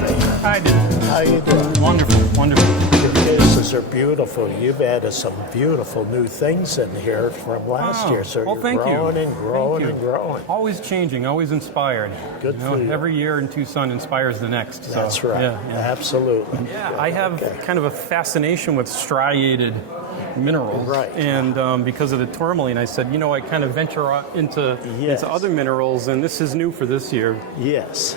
me. I did. How you doing? Wonderful, wonderful. The cases are beautiful. You've added some beautiful new things in here from last year. So well, you're growing and growing and growing. Always changing, always inspired. Good for you. Every year in Tucson inspires the next. So, That's right. Yeah. Absolutely. Yeah, I have kind of a fascination with striated minerals. Right. And because of the tourmaline, I said, I kind of venture out into other minerals, and this is new for this year. Yes.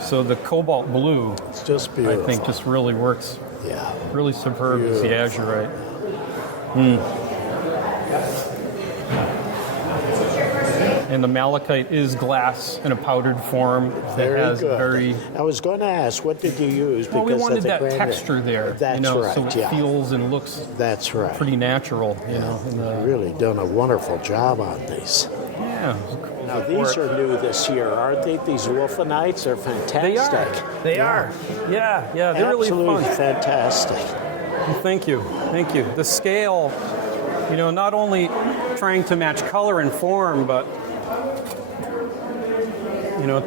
So the cobalt blue, It's just beautiful. I think, just really works. Yeah. Really superb is the azurite. And the malachite is glass in a powdered form. Very it has good. very. I was going to ask, what did you use? Well, we Because wanted of the that granite. texture there. That's right. So it feels and looks That's right. pretty natural. You've really done a wonderful job on these. Yeah. Now, these are new this year, aren't they? These wolfenites are fantastic. They are. They are. Yeah. They're Absolutely really fun. fantastic. Well, thank you. The scale, not only trying to match color and form, but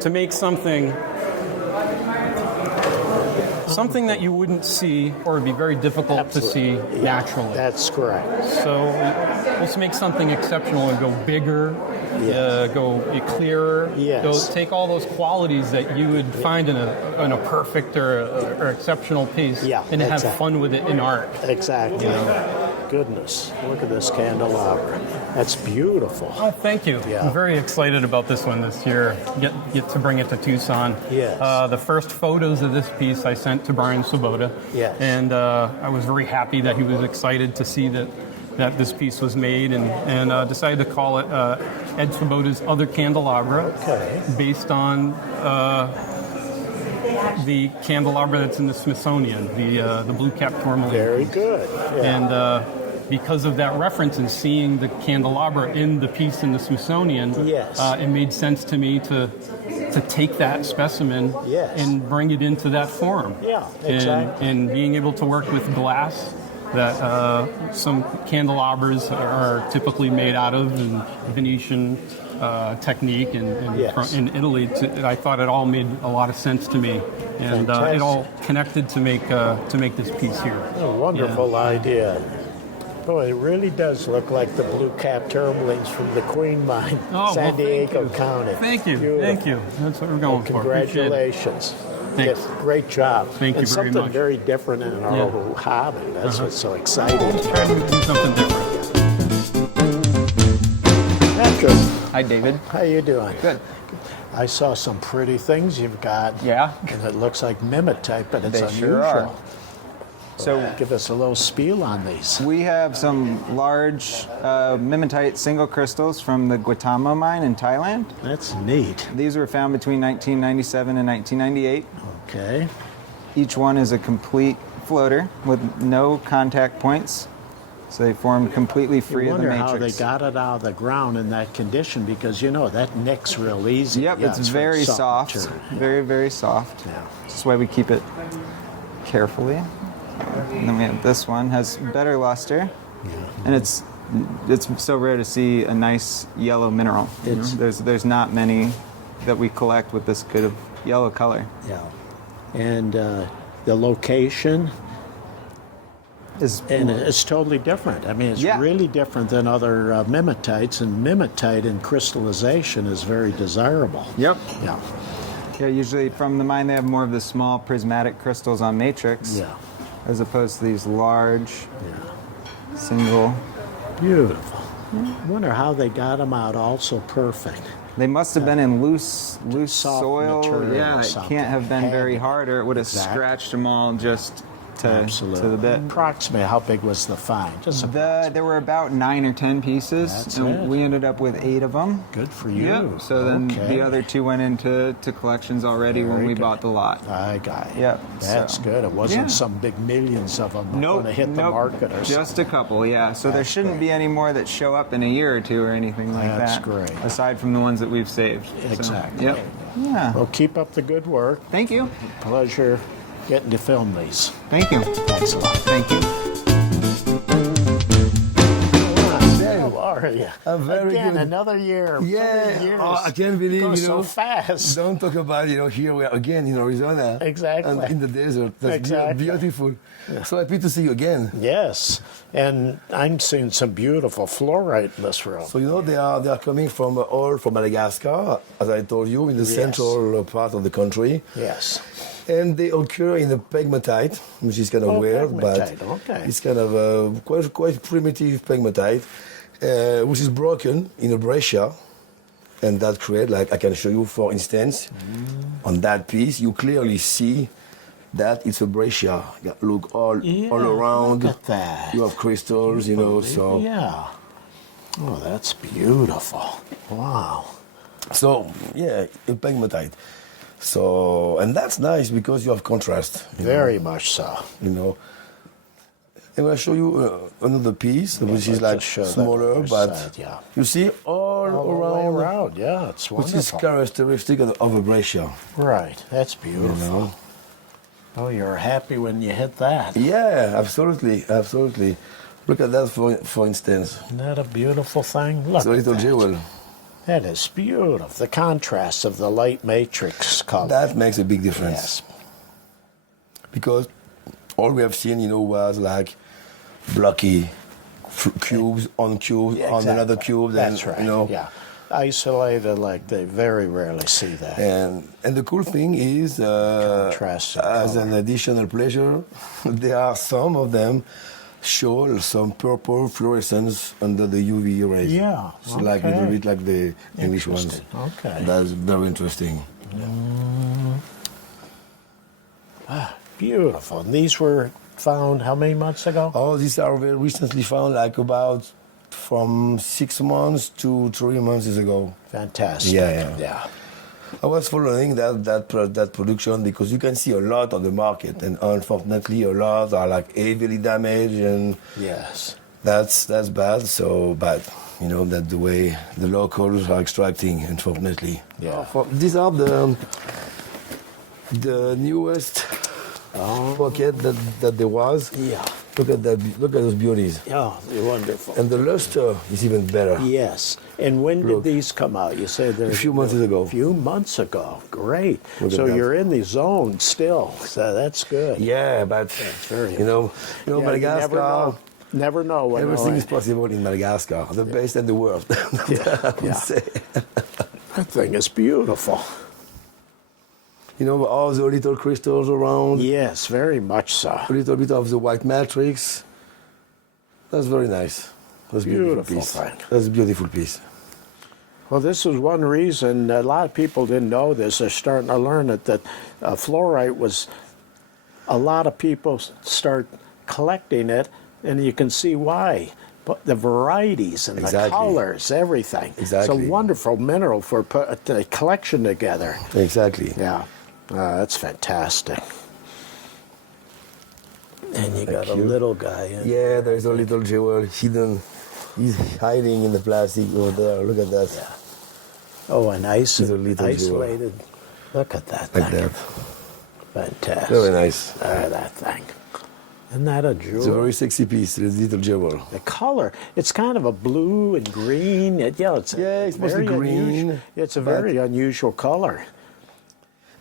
to make something that you wouldn't see or would be very difficult to see naturally. That's correct. So let's make something exceptional and go bigger, go clearer. Yes. Take all those qualities that you would find in a perfect or exceptional piece, and have fun with it in art. Exactly. Goodness, look at this candelabra. That's beautiful. Oh, thank you. Yeah. I'm very excited about this one this year. Get to bring it to Tucson. Yes. The first photos of this piece I sent to Brian Swoboda. Yes. And I was very happy that he was excited to see that this piece was made, and decided to call it Ed Swoboda's Other Candelabra, based on the candelabra that's in the Smithsonian, the blue cap tourmaline. Very good. Yeah. And because of that reference and seeing the candelabra in the piece in the Smithsonian, it made sense to me to take that specimen and bring it into that form. Yeah, exactly. And being able to work with glass that some candelabras are typically made out of, and Venetian technique in Italy. I thought it all made a lot of sense to me, and it all connected to make this piece here. A wonderful idea. Boy, it really does look like the blue cap tourmalines from the Queen Mine, San Diego County. Thank you. Beautiful. Thank you. That's what we're going for. Congratulations. Thanks. Great job. Thank you very much. Something very different in our whole hobby. That's what's so exciting. Try to do something different. Patrick. Hi, David. How you doing? Good. I saw some pretty things you've got. Yeah. And it looks like Mimetite, but it's They unusual. sure are. So give us a little spiel on these. We have some large Mimetite single crystals from the Gautama mine in Thailand. That's neat. These were found between 1997 and 1998. Okay. Each one is a complete floater with no contact points. So they form completely free of the matrix. I wonder how they got it out of the ground in that condition, because that nicks real easy. Yep, it's very soft. Very, very soft. Yeah. That's why we keep it carefully. And then we have this one, has better luster, and it's so rare to see a nice yellow mineral. There's not many that we collect with this good of yellow color. Yeah, and the location it's totally different. I mean, it's really different than other Mimetites, and Mimetite in crystallization is very desirable. Yep. Yeah. Yeah, usually from the mine they have more of the small prismatic crystals on matrix. Yeah. As opposed to these large, single. Beautiful. I wonder how they got them out all so perfect. They must have been in loose soil. Yeah, it can't have been very hard, or it would have scratched them all just to the bit. Approximately, how big was the find? There were about 9 or 10 pieces, and we ended up with 8 of them. Good for you. Yep. So then the other 2 went into collections already when we bought the lot. I got it. Yep. That's good. It wasn't some big millions of them going to hit the market or something. Just a couple, yeah. So there shouldn't be any more that show up in a year or 2 or anything like that. That's great. Aside from the ones that we've saved. Exactly. So, yep. Yeah. Well, keep up the good work. Thank you. Pleasure getting to film these. Thank you. Thanks a lot. Thank you. There you are. are you? I'm very Again, good. another year. So Yeah, many years. I can't believe, It goes you know. so fast. Don't talk about, here we are again in Arizona. Exactly. And in the desert. That's Exactly. beautiful. So happy to see you again. Yes, and I'm seeing some beautiful fluorite in this room. So, they are coming from all from Madagascar, as I told you, in the Yes. central part of the country. Yes. And they occur in the pegmatite, which is kind of weird, pegmatite, but okay. it's kind of a quite primitive pegmatite, which is broken in a breccia, and that create, like I can show you, for instance, on that piece, you clearly see that it's a breccia. Look all around. Look at that. You have crystals, so. Yeah. Oh, that's beautiful. Wow. So, yeah, a pegmatite. So, and that's nice because you have contrast. Very much so. I'm going to show you another piece, which is like Just show that smaller, other but side, yeah. you see all All the around, way around. Yeah, it's which wonderful. is characteristic of a breccia. Right. That's beautiful. Oh, you're happy when you hit that. Yeah, absolutely, absolutely. Look at that, for instance. Isn't that a beautiful thing? Look It's a at little that. jewel. That is beautiful. The contrast of the light matrix color. That makes a big difference. Yes. Because all we have seen, was like blocky cubes on cubes Yeah, on another exactly. cube. That's and, right. Yeah. Isolated, like they very rarely see that. And the cool thing is, Contrast in as color. an additional pleasure, there are some of them show some purple fluorescence under the UV rays. Yeah, So like a little okay. bit like the English ones. Interesting. Okay. That's very interesting. Beautiful. And these were found how many months ago? Oh, these are very recently found, like about from 6 months to 3 months ago. Fantastic. Yeah. I was following that production because you can see a lot on the market, and unfortunately, a lot are like heavily damaged, and Yes. that's bad. So, but that's the way the locals are extracting, unfortunately. Yeah. These are the newest pocket that there was. Yeah. Look at that! Look at those beauties. Oh, they're wonderful. And the luster is even better. Yes. And when Look. did these come out? You said A few months ago. A few months ago. Great. Look at So that. you're in the zone still. So that's good. Yeah, but very you Yeah, Madagascar. Never know when Everything is possible in Madagascar, the best in the world. I would say. That thing is beautiful. All the little crystals around, Yes, very much so. a little bit of the white matrix. That's very nice. That's a beautiful Beautiful piece. thing. That's a beautiful piece. Well, this is one reason a lot of people didn't know this. They're starting to learn it, that fluorite was, a lot of people start collecting it, and you can see why. But the varieties and the Exactly. colors, everything. Exactly. It's a wonderful mineral for put the collection together. Exactly. Yeah, that's fantastic. And you got a you. little guy. Yeah, there's a little jewel hidden. He's hiding in the plastic over there. Look at that. Oh, an It's a little jewel. isolated. Look at that Like thing. that. Fantastic. Very nice. That thing. Isn't that a jewel? It's a very sexy piece, this little jewel. The color, it's kind of a blue and green. It's It's mostly very green, unusual. It's a but- very unusual color.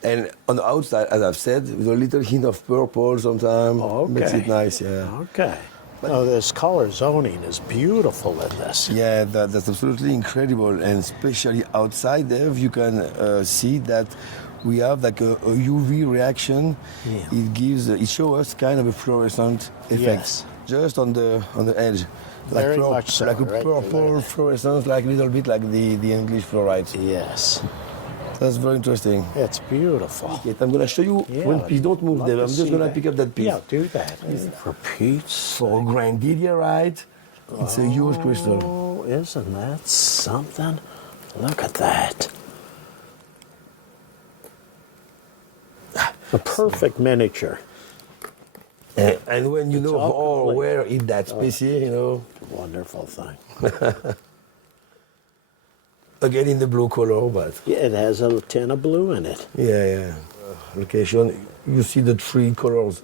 And on the outside, as I've said, with a little hint of purple sometimes. Oh, okay. Makes it nice, yeah. Okay. No, this color zoning is beautiful in this. Yeah, that's absolutely incredible. And especially outside there, you can see that we have like a UV reaction. Yeah. It shows us kind of a fluorescent effect. Yes. Just on the edge. Very much so, Like a right? purple fluorescence, like a little bit like the English fluorite. Yes. That's very interesting. It's beautiful. I'm going to show you Yeah, one piece. Don't move love there. to I'm just see going to that. pick up that piece. Yeah, do that. For Pete's For grandidiorite, it's a huge crystal. Oh, isn't that something? Look at that. A perfect miniature. And when you know all how complete. where is that species, Wonderful thing. again in the blue color, but Yeah, it has a tin of blue in it. yeah. Location, you see the three colors,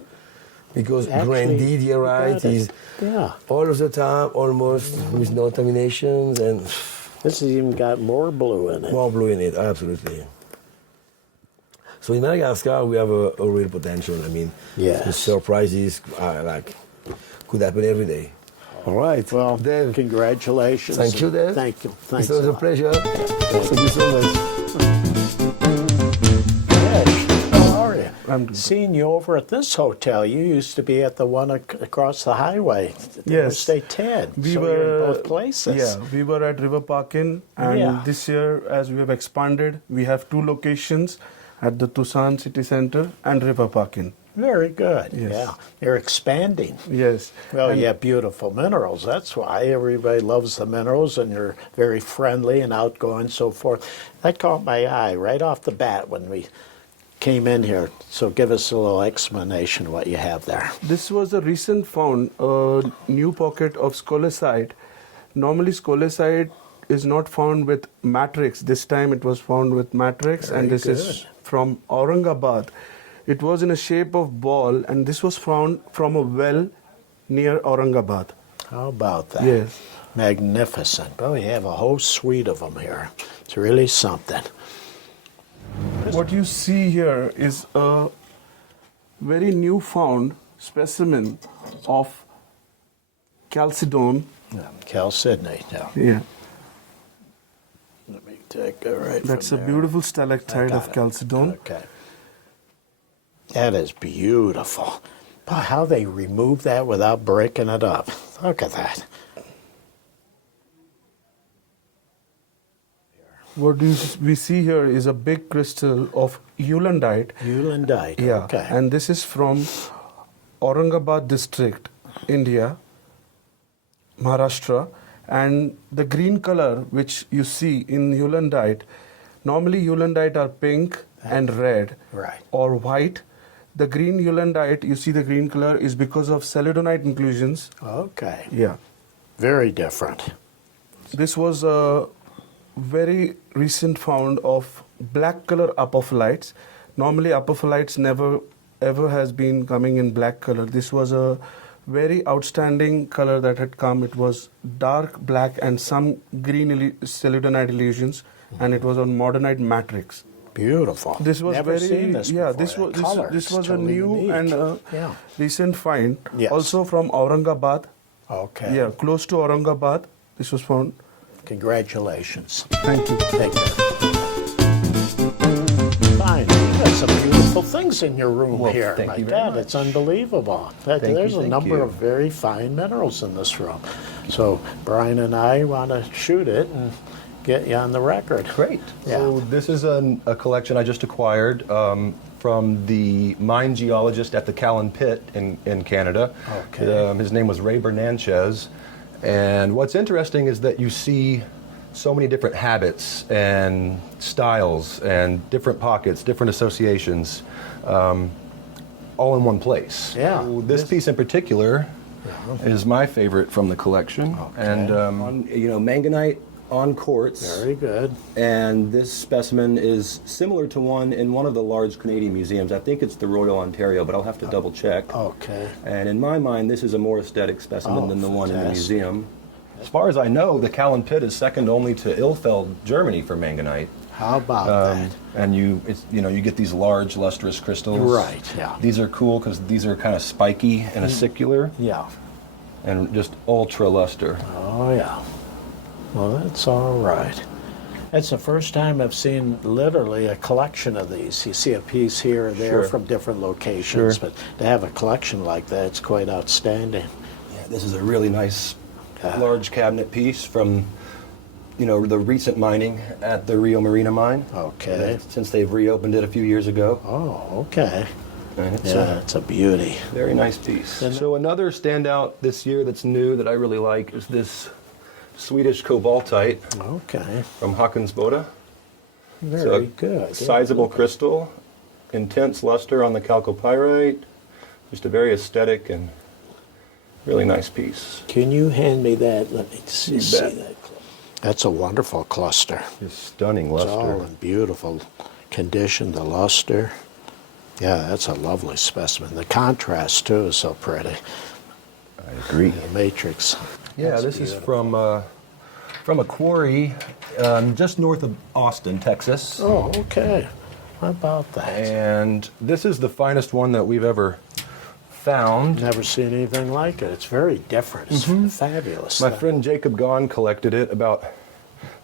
because Actually, grandidierite you got it. is Yeah. all of the time almost with no contaminations and This has even got more blue in it. more blue in it, absolutely. So in Madagascar, we have a real potential. I mean, Yes. the surprises could happen every day. All right. Well, Dave. congratulations. Thank you, Dave. Thank you. Thanks It was a lot. pleasure. Thank you so much. Mahesh, how are you? I'm seeing you over at this hotel. You used to be at the one across the highway, the Yes. Interstate 10. So you're in both places. Yeah, we were at River Parkin, and Yeah. this year, as we have expanded, we have 2 locations at the Tucson City Center and River Parkin. Very good. Yes. Yeah. You're expanding. Yes. Well, And you have beautiful minerals. That's why everybody loves the minerals, and you're very friendly and outgoing, so forth. That caught my eye right off the bat when we came in here. So give us a little explanation of what you have there. This was a recent found, a new pocket of scolecite. Normally, scolecite is not found with matrix. This time it was found with matrix, Very and this is good. from Aurangabad. It was in a shape of ball, and this was found from a well near Aurangabad. How about that? Yes. Magnificent. Well, you have a whole suite of them here. It's really something. What you see here is a very new found specimen of chalcedone. Chalcedony. Yeah. Yeah, Let me take it right that's a from there. beautiful I stalactite got of it. chalcedone. Okay. That is beautiful. Boy, how they remove that without breaking it up. Look at that. What we see here is a big crystal of eulandite. Eulandite. Yeah, Okay. and this is from Aurangabad district, India, Maharashtra. And the green color which you see in eulandite, normally eulandite are pink and red, Right. or white. The green eulandite, you see the green color, is because of celluloidite inclusions. Okay. Yeah. Very different. This was a very recent found of black color apophilites. Normally apophilites never ever has been coming in black color. This was a very outstanding color that had come. It was dark black and some green celluloidite illusions, and it was on modernite matrix. Beautiful. This was Never very seen this yeah. before. This was The color this is was totally a new unique. and Yeah. recent find. Yes. Also from Aurangabad. Okay. Yeah, close to Aurangabad. This was found. Congratulations. Thank you. Thank you. Fine. You got some beautiful things in your room Well, here. thank My you very God, much. it's unbelievable. Thank you, There's a thank number you. of very fine minerals in this room. So Brian and I want to shoot it and get you on the record. Great. Yeah. So this is a collection I just acquired from the mine geologist at the Callan Pit in Canada. Okay. His name was Ray Bernanchez. And what's interesting is that you see so many different habits and styles and different pockets, different associations, all in one place. Yeah. So this piece in particular is my favorite from the collection. Okay. And manganite on quartz. Very good. And this specimen is similar to one in one of the large Canadian museums. I think it's the Royal Ontario, but I'll have to double check. Okay. And in my mind, this is a more aesthetic specimen Oh, than the one in the fantastic. museum. As far as I know, the Callan Pit is second only to Ilfeld, Germany for manganite. How about that? And you get these large lustrous crystals. Right, yeah. These are cool because these are kind of spiky and acicular Yeah. and just ultra luster. Oh, yeah. Well, that's all right. It's the first time I've seen literally a collection of these. You see a piece here or there Sure. from different locations, Sure. but to have a collection like that, it's quite outstanding. Yeah, this is a really nice large cabinet piece from the recent mining at the Rio Marina mine. Okay. Since they've reopened it a few years ago. Oh, okay. And it's Yeah, it's a beauty. a very nice piece. And- So another standout this year that's new that I really like is this Swedish cobaltite Okay. from Håkansboda. Very good. Sizable crystal, intense luster on the chalcopyrite, just a very aesthetic and really nice piece. Can you hand me that? Let me see, You see bet. that. That's a wonderful cluster. Just stunning It's all luster. in beautiful condition, the luster. Yeah, that's a lovely specimen. The contrast, too, is so pretty. I agree. The matrix. Yeah, That's this is beautiful. from a quarry just north of Austin, Texas. Oh, okay. How about that? And this is the finest one that we've ever found. Never seen anything like it. It's very different. It's fabulous. My friend Jacob Gahn collected it about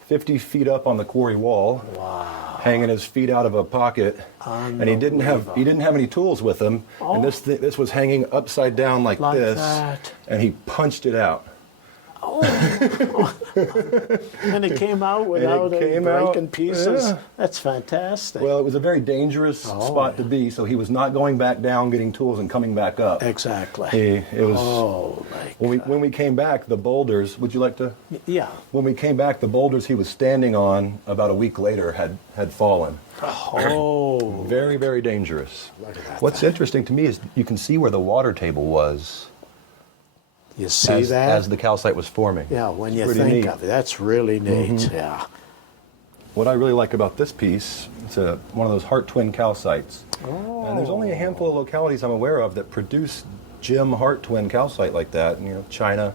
50 feet up on the quarry wall. Wow. Hanging his feet out of a pocket, and he didn't have any tools with him, and this was hanging upside down like this, that. and he punched it out. Oh. And it came out without any breaking pieces. Yeah. That's fantastic. Well, it was a very dangerous spot to be, so he was not going back down, getting tools, and coming back up. Exactly. It was. Oh, my God. When we came back, the boulders. Would you like to? Yeah. When we came back, the boulders he was standing on about a week later had fallen. Oh. Very, very dangerous. Look at that What's thing. interesting to me is you can see where the water table was You see that? as the calcite was forming. Yeah, when you Pretty think neat. of it, that's really neat. Yeah. What I really like about this piece, it's one of those heart twin calcites. And there's only a handful of localities I'm aware of that produce gem heart twin calcite like that. You know, China,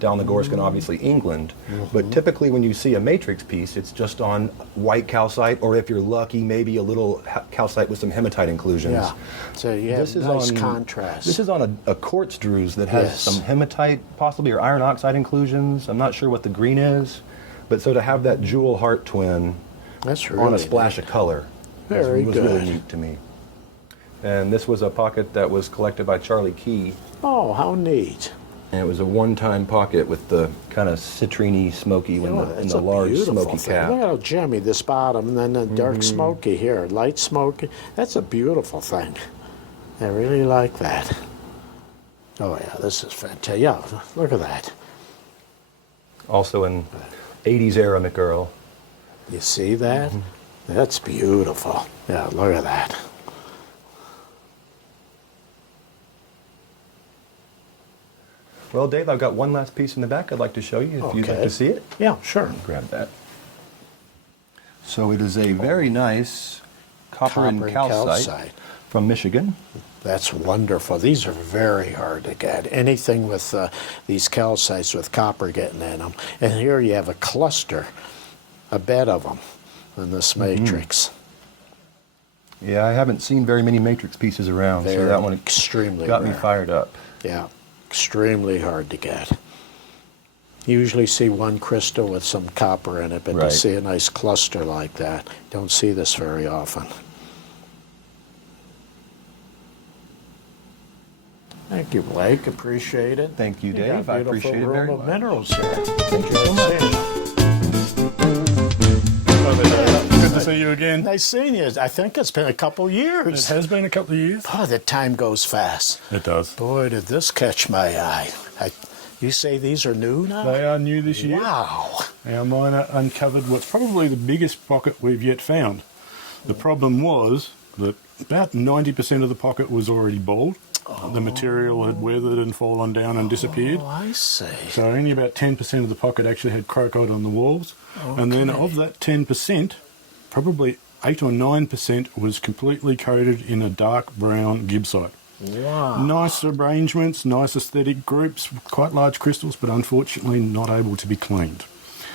down the Gorsk, and obviously England. But typically when you see a matrix piece, it's just on white calcite, or if you're lucky, maybe a little calcite with some hematite inclusions. Yeah. So you have nice contrast. This is on a quartz druze that has Yes. some hematite, possibly, or iron oxide inclusions. I'm not sure what the green is. But so to have that jewel heart twin That's on really a splash neat. of color Very was good. really neat to me. And this was a pocket that was collected by Charlie Key. Oh, how neat. And it was a one-time pocket with the kind of citrine smoky Oh, and that's the a large beautiful smoky thing. cap. Look at how gemmy this bottom, and then the dark smoky here, light smoky. That's a beautiful thing. I really like that. Oh yeah, this is fantastic. Yeah, look at that. Also in 80s era McEarl. You see that? That's beautiful. Yeah, look at that. Well, Dave, I've got one last piece in the back I'd like to show you if you'd like Okay. to see it. Yeah, sure. Grab that. So it is a very nice copper and calcite from Michigan. That's wonderful. These are very hard to get. Anything with these calcites with copper getting in them. And here you have a cluster, a bed of them in this matrix. Yeah, I haven't seen very many matrix pieces around, so They're that one extremely got me rare. fired up. Yeah, extremely hard to get. You usually see one crystal with some copper in it, but to Right. see a nice cluster like that, don't see this very often. Thank you, Blake. Appreciate it. Thank you, got Dave. a I beautiful appreciate it room very of much. minerals here. Thank you so much. Good to see you again. Nice seeing you. I think it's been a couple It years. has been a couple of years. Oh, the time goes fast. It does. Boy, did this catch my eye. You say these are new now? They are new this year. Wow. Our miner uncovered what's probably the biggest pocket we've yet found. The problem was that about 90% of the pocket was already bald. The material had weathered and fallen down and disappeared. Oh, I see. So only about 10% of the pocket actually had crocoite on the walls. And then of that 10%, probably 8 or 9% was completely coated in a dark brown gibbsite. Wow. Nice arrangements, nice aesthetic groups, quite large crystals, but unfortunately not able to be cleaned.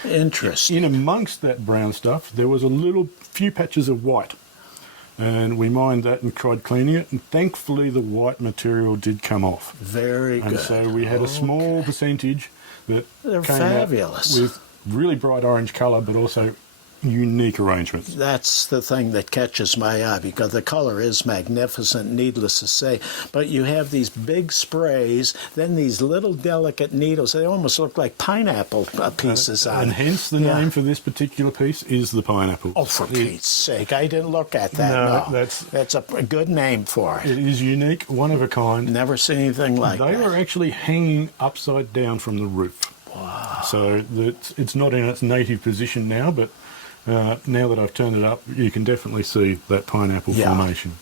Interesting. In amongst that brown stuff, there was a few patches of white. And we mined that and tried cleaning it, and thankfully the white material did come off. Very And good. so we had a small percentage that They're came fabulous. out with really bright orange colour, but also unique arrangements. That's the thing that catches my eye because the color is magnificent, needless to say. But you have these big sprays, then these little delicate needles. They almost look like pineapple pieces on And it. hence the name for this particular piece is the pineapple. Oh, for Pete's sake. I didn't look at that. No, No, that's a good name for it. It is unique, one of a kind. Never seen anything like They that. were actually hanging upside down from the roof. Wow. So it's not in its native position now, but now that I've turned it up, you can definitely see that pineapple Yeah. formation.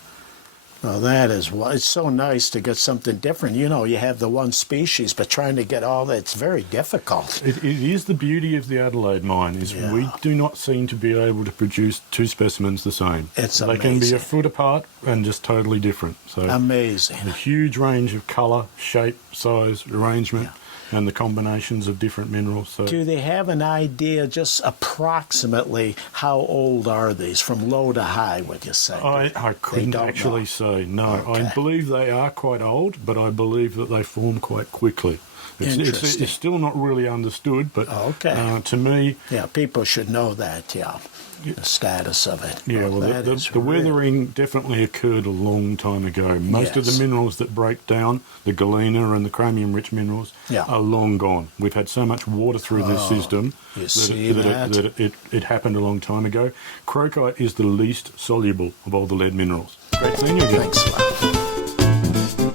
Well, that is it's so nice to get something different. You know, you have the one species, but trying to get all that, it's very difficult. It is the beauty of the Adelaide mine is we do not seem to be able to produce two specimens the same. It's They can be amazing. a foot apart and just totally different. So Amazing. a huge range of colour, shape, size, arrangement, and the combinations of different minerals. So Do they have an idea, just approximately, how old are these, from low to high, would you say? I couldn't don't actually know. say. No, Okay. I believe they are quite old, but I believe that they form quite quickly. Interesting. It's still not really understood, but Okay. to me, Yeah, people should know that, the status of it. yeah, well, that is the really- weathering definitely occurred a long time ago. Most of Yes. the minerals that break down, the galena and the chromium-rich minerals, Yeah. are long gone. We've had so much water through this system you see that? it happened a long time ago. Crocoite is the least soluble of all the lead minerals. Great seeing you again. Thanks a lot.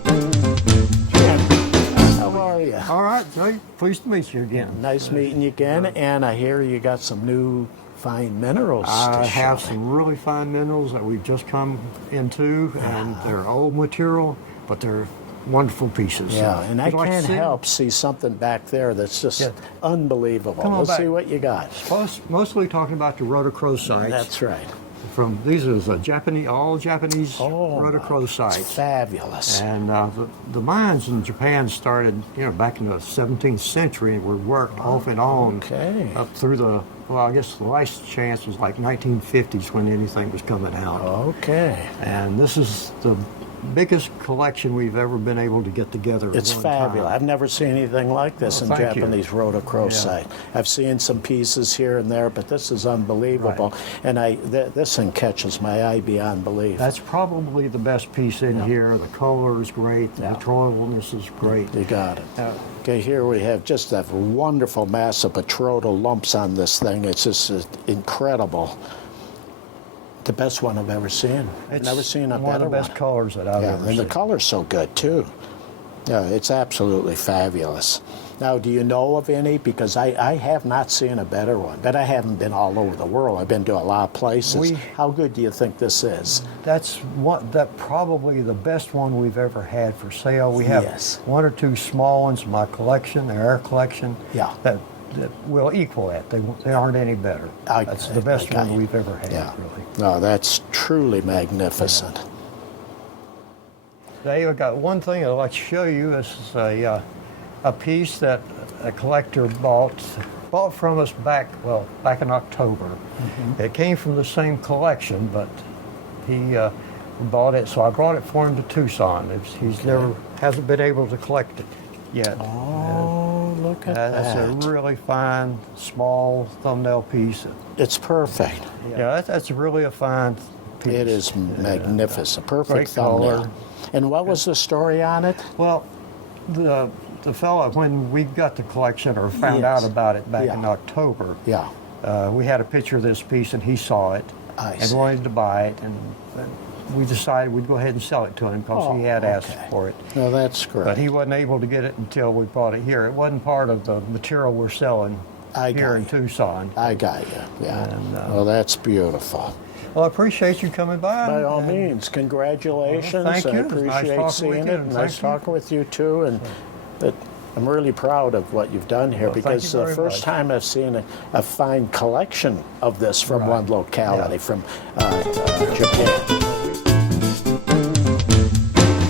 How are you? All right, Jay. Pleased to meet you again. Nice meeting you again, and I hear you got some new fine minerals I to have show. some really fine minerals that we've just come into, and they're old material, but they're wonderful pieces. Yeah, and I Would you like to can't see 'em? help see something back there that's just Yeah. unbelievable. Come on Let's back. see what you got. Mostly talking about the rhodochrosite. That's right. These are all Japanese Oh, It's rhodochrosite. fabulous. And the mines in Japan started, back in the 17th century, and were worked off and on Okay. up through I guess the last chance was like 1950s when anything was coming out. Okay. And this is the biggest collection we've ever been able to get together. at It's one fabulous. time. I've never seen anything like this in thank you. Japanese rhodochrosite. I've seen some pieces here and there, but this is unbelievable. And this thing catches my eye beyond belief. That's probably the best piece in here. The color is great. The petroleumness is great. You got it. Uh, Okay, here we have just that wonderful mass of petroleum lumps on this thing. It's just incredible. The best one I've ever seen. I've It's never seen a one better of the best one. colors that I've Yeah, ever and the seen. color's so good too. Yeah, it's absolutely fabulous. Now, do you know of any? Because I have not seen a better one, but I haven't been all over the world. I've been to a lot of places. How good do you think this is? That's probably the best one we've ever had for sale. We have Yes. one or two small ones in my collection, our collection, Yeah. that will equal it. They aren't any better. That's the best got one you. we've ever had, Yeah. really. No, that's truly magnificent. Dave, I got one thing I'd like to show you. This is a piece that a collector bought from us back in October. It came from the same collection, but he bought it, so I brought it for him to Tucson. He's never hasn't been able to collect it yet. Oh, look at That's that. a really fine, small thumbnail piece. It's perfect. Yeah, that's really a fine piece. It is magnificent. Perfect great thumbnail. color. And what was the story on it? Well, the fella, when we got the collection or found Yes. out about it back Yeah. in October, Yeah. we had a picture of this piece and he saw it I and see. wanted to buy it, and we decided we'd go ahead and sell it to him because he had asked okay. for it. No, that's great. But he wasn't able to get it until we brought it here. It wasn't part of the material we're selling I here in got you. Tucson. I got you. Yeah. And, well, that's beautiful. Well, I appreciate you coming by. By all and- means, congratulations. Well, thank you. I It was nice appreciate talking with seeing you, it. and Nice thank you. talking with you too. And that I'm really proud of what you've done here Well, thank because you the very first much. time I've seen a fine collection of this from Right. one locality, Yeah. from Japan.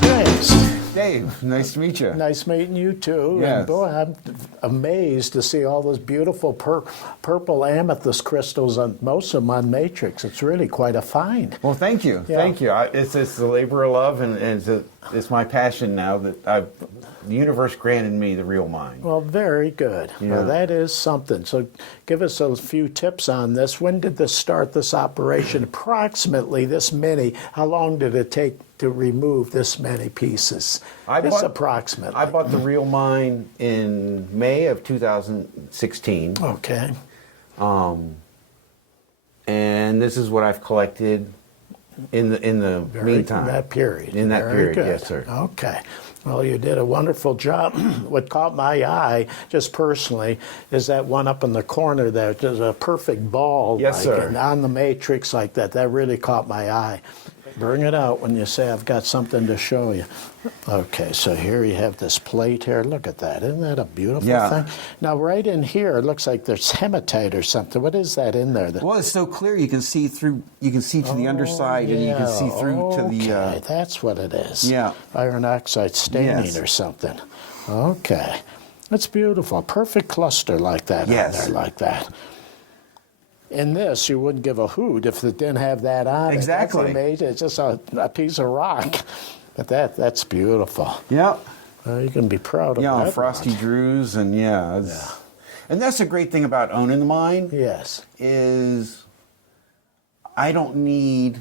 Thanks. Dave, nice to meet you. Nice meeting you too. Yes. And boy, I'm amazed to see all those beautiful purple amethyst crystals on most of them on matrix. It's really quite a find. Well, thank you. Yeah. Thank you. It's the labor of love, and it's my passion now that the universe granted me the real mine. Well, very good. Yeah. Well, that is something. So give us a few tips on this. When did this start, this operation? Approximately this many. How long did it take to remove this many pieces? Approximately. I bought the real mine in May of 2016, Okay. and this is what I've collected in the meantime. That period. In that Very period, good. yes, sir. Okay. Well, you did a wonderful job. What caught my eye, just personally, is that one up in the corner there. There's a perfect ball. Yes, sir. And on the matrix like that. That really caught my eye. Bring it out when you say I've got something to show you. Okay, so here you have this plate here. Look at that. Isn't that a beautiful Yeah. thing? Now, right in here, it looks like there's hematite or something. What is that in there? Well, it's so clear you can see through. You can see to the underside, and you can see through to the. Okay, that's what it is. Yeah. Iron oxide staining Yes. or something. Okay. That's beautiful. Perfect cluster like that Yes. on there, like that. In this, you wouldn't give a hoot if it didn't have that on Exactly. it. That's amazing. It's just a piece of rock. But that's beautiful. Yep. You can be proud of Yeah, that. frosty one. drews, and and that's the great thing about owning the mine. Yes. Is I don't need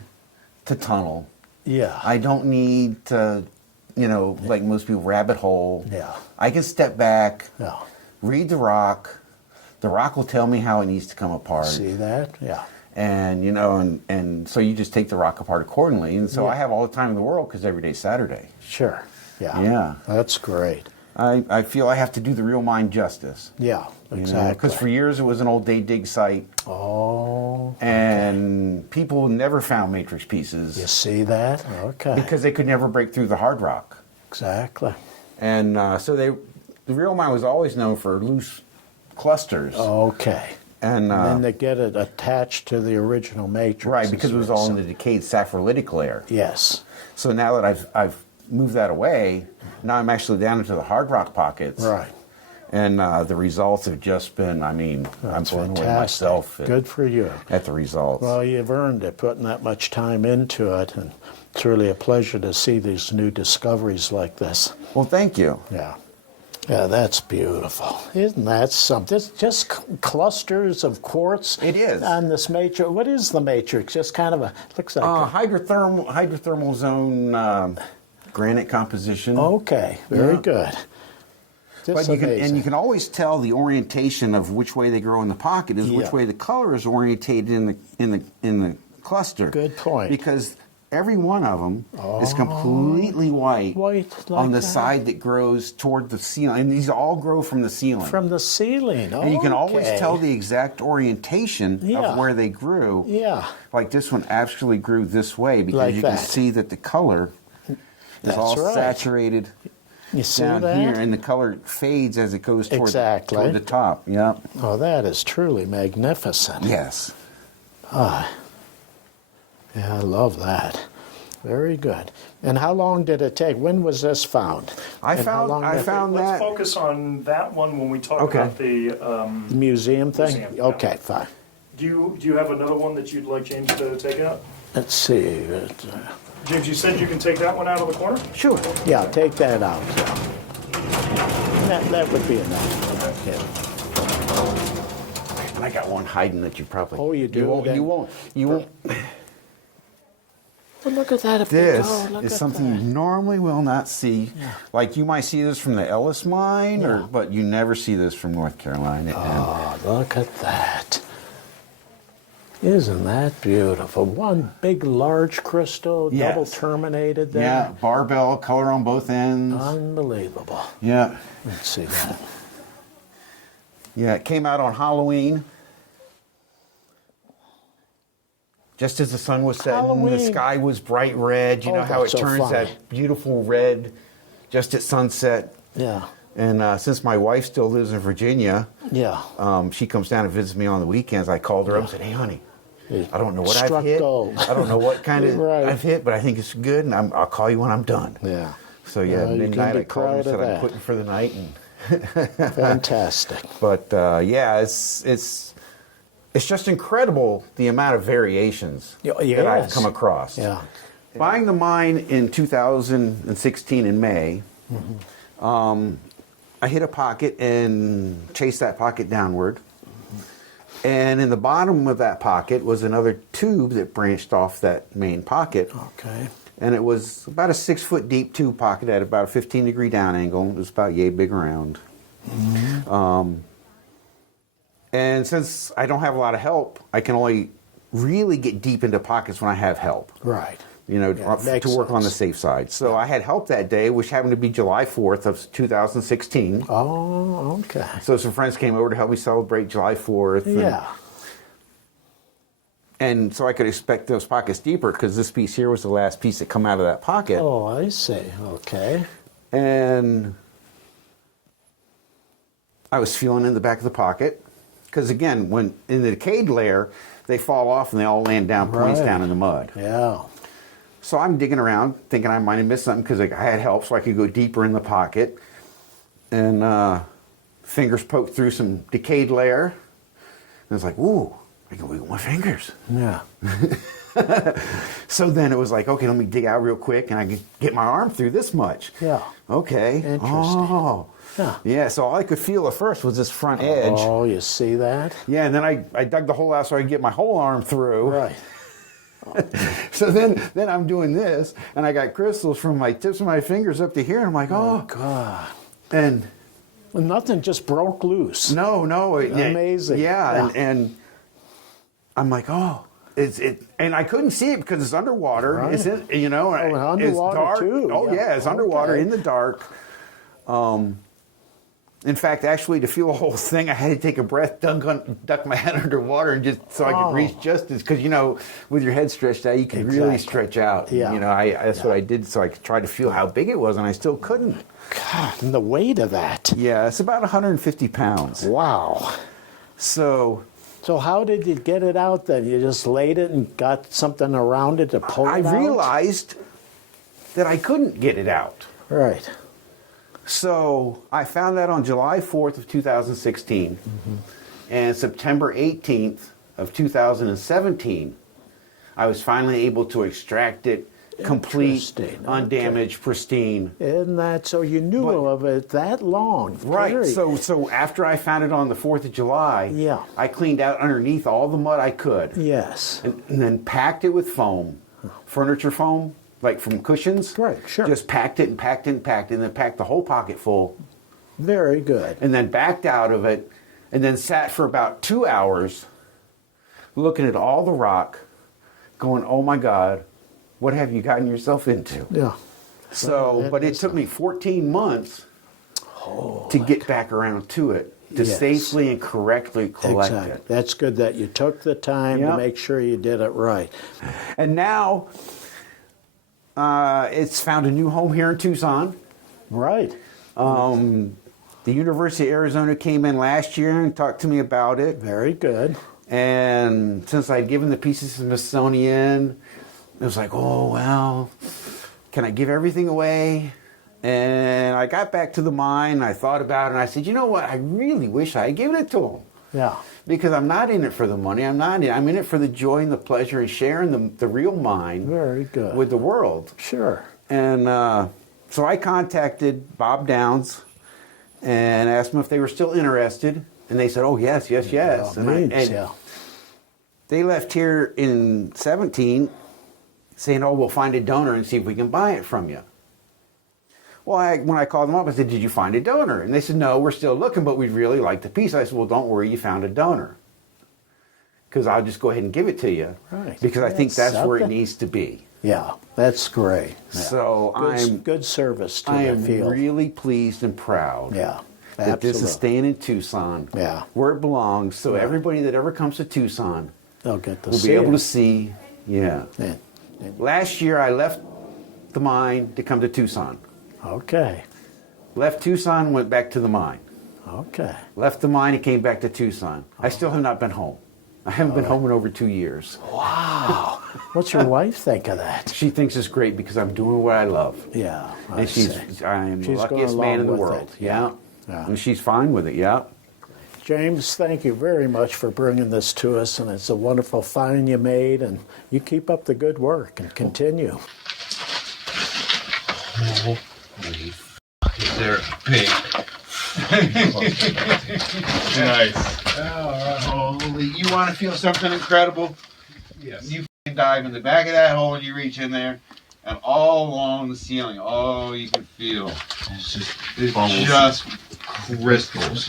to tunnel. Yeah. I don't need to, like most people, rabbit hole. Yeah. I can step back, Yeah. read the rock. The rock will tell me how it needs to come apart. See that? Yeah. And, and so you just take the rock apart accordingly. And so Yeah. I have all the time in the world because every day's Saturday. Sure. Yeah. Yeah. That's great. I feel I have to do the real mine justice. Yeah. Exactly. Because for years it was an old day dig site. Oh. And people never found matrix pieces. You see that? Okay. Because they could never break through the hard rock. Exactly. And so the real mine was always known for loose clusters. Okay. And then they get it attached to the original matrix. right, because it was all in the decayed saprolitic layer. Yes. So now that I've moved that away, now I'm actually down into the hard rock pockets. Right. And the results have just been, I'm That's blown away fantastic. myself Good for you. at the results. Well, you've earned it, putting that much time into it, and it's really a pleasure to see these new discoveries like this. Well, thank you. Yeah. Yeah, that's beautiful. Isn't that something? It's just clusters of quartz. It is. On this matrix. What is the matrix? Just kind of looks like Hydrothermal zone granite composition. Okay, very Yeah. good. Just But you amazing. can always tell the orientation of which way they grow in the pocket is Yeah. which way the color is orientated in the cluster. Good point. Because every one of them is completely white, White like on the that. side that grows toward the ceiling, and these all grow from the ceiling. From the ceiling. and you can always Okay. tell the exact orientation Yeah. of where they grew. Yeah. Like this one actually grew this way because Like you can that. see that the color is That's all right. saturated You see down that? here, and the color fades as it goes toward, Exactly. toward the top. Yeah. Oh, that is truly magnificent. Yes. Yeah, I love that. Very good. And how long did it take? When was this found? I And how long did- found Let's that. focus on that one when we talk Okay. about the. The museum thing? Museum, yeah. Okay, fine. Do you have another one that you'd like James to take out? Let's see. James, you said you can take that one out of the corner. Sure. Yeah, take that out. That would be enough. Yeah. And I got one hiding that you probably. Oh, you do? You won't. Then- You won't. Well, look at that. This look is at something that. you normally will not see. Like you might see this from the Ellis mine, but you never see this from North Carolina. Oh, look at that. Isn't that beautiful? One big, large crystal, Yes. double terminated there. Yeah, barbell, color on both ends. Unbelievable. Yeah. Let's see that. Yeah, it came out on Halloween. Just as the sun was setting, Halloween. the sky was bright red. You Oh, know how it that's so turns funny. that beautiful red just at sunset. Yeah. And since my wife still lives in Virginia, Yeah. she comes down and visits me on the weekends. I called her up and said, "Hey, honey, I don't know what I've Struck hit. gold. I don't know what kind of Right. I've hit, but I think it's good, and I'll call you when I'm done." Yeah. So yeah, Well, you can midnight be I called her and proud of said I'm that. quitting for the night. And Fantastic. but yeah, it's just incredible the amount of variations that I've yes. come across. Yeah. Buying the mine in 2016 in May, I hit a pocket and chased that pocket downward. And in the bottom of that pocket was another tube that branched off that main pocket. Okay. And it was about a 6-foot deep tube pocket at about a 15-degree down angle. It was about yay big around. And since I don't have a lot of help, I can only really get deep into pockets when I have help. Right. You know, Yeah, makes to work on the sense. safe side. So I had help that day, which happened to be July 4th of 2016. Oh, okay. So some friends came over to help me celebrate July 4th. and Yeah. And so I could expect those pockets deeper because this piece here was the last piece that come out of that pocket. Oh, I see. Okay. And I was feeling in the back of the pocket because, again, when in the decayed layer, they fall off and they all land down, points down in the mud. Yeah. So I'm digging around thinking I might have missed something because I had help so I could go deeper in the pocket. And fingers poked through some decayed layer. And I was like, ooh, I can wiggle my fingers. Yeah. So then it was like, okay, let me dig out real quick and I can get my arm through this much. Yeah. Okay. Interesting. Oh. Yeah. Yeah, so all I could feel at first was this front edge. Oh, you see that? Yeah, and then I dug the hole out so I could get my whole arm through. Right. So then I'm doing this, and I got crystals from my tips of my fingers up to here, and I'm like, oh. God. And nothing just broke loose. no. Amazing. Yeah, Yeah. And I'm like, oh. And I couldn't see it because it's underwater. Right. It's in, you know, and underwater it's dark. too. Oh yeah, it's underwater in the dark. In fact, actually, to feel the whole thing, I had to take a breath, duck my head underwater, and just so I could reach just as, because you know, with your head stretched out, you can really stretch out. Yeah. You know, that's what I did, so I could try to feel how big it was, and I still couldn't. God, and the weight of that. Yeah, it's about 150 pounds. Wow. So how did you get it out then? You just laid it and got something around it to pull it out? I realized that I couldn't get it out. Right. So I found that on July 4th of 2016, and September 18th of 2017, I was finally able to extract it complete, Interesting. undamaged, pristine. Isn't that so? You knew of it that long, Right. period. So after I found it on the 4th of July, Yeah. I cleaned out underneath all the mud I could, Yes. and then packed it with foam, furniture foam, like from cushions. Right, sure. Just packed it and packed it and packed it, and then packed the whole pocket full. Very good. And then backed out of it, and then sat for about 2 hours looking at all the rock, going, oh my God, what have you gotten yourself into? Yeah. So, but it took me 14 months to get back around to it, to Yes. safely and correctly collect Exactly. it. That's good that you took the time to Yep. make sure you did it right. And now it's found a new home here in Tucson. Right. The University of Arizona came in last year and talked to me about it. Very good. And since I'd given the pieces to Smithsonian, it was like, oh, well, can I give everything away? And I got back to the mine, I thought about it, and I said, you know what, I really wish I had given it to them. Yeah. Because I'm not in it for the money, I'm in it for the joy and the pleasure and sharing the real mine Very good. with the world. Sure. And so I contacted Bob Downs and asked them if they were still interested. And they said, oh, yes. And they left here in 17 saying, oh, we'll find a donor and see if we can buy it from you. Well, when I called them up, I said, did you find a donor? And they said, no, we're still looking, but we'd really like the piece. I said, well, don't worry, you found a donor. Because I'll just go ahead and give it to you. Right. Because I think that's where it something. needs to be. Yeah, that's great. Yeah. So good service to I the am field. really pleased and proud Yeah, that this is absolutely. staying in Tucson, Yeah. where it belongs. So everybody that ever comes to Tucson They'll get to will see be able it. to see. Yeah. Yeah. Last year I left the mine to come to Tucson. Okay. Left Tucson, went back to the mine. Okay. Left the mine and came back to Tucson. I still have not been home. I haven't been home in over 2 years. Wow. What's your wife think of that? She thinks it's great because I'm doing what I love. Yeah. I And see. I am the She's going luckiest man in the along with world. it. Yeah. Yeah. And she's fine with it. Yeah. James, thank you very much for bringing this to us, and it's a wonderful find you made, and you keep up the good work and continue. Is there a pig? Nice. Holy, you want to feel something incredible? Yes. You f***ing dive in the back of that hole and you reach in there, and all along the ceiling, all you can feel is just crystals.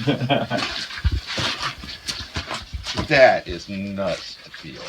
That is nuts to feel.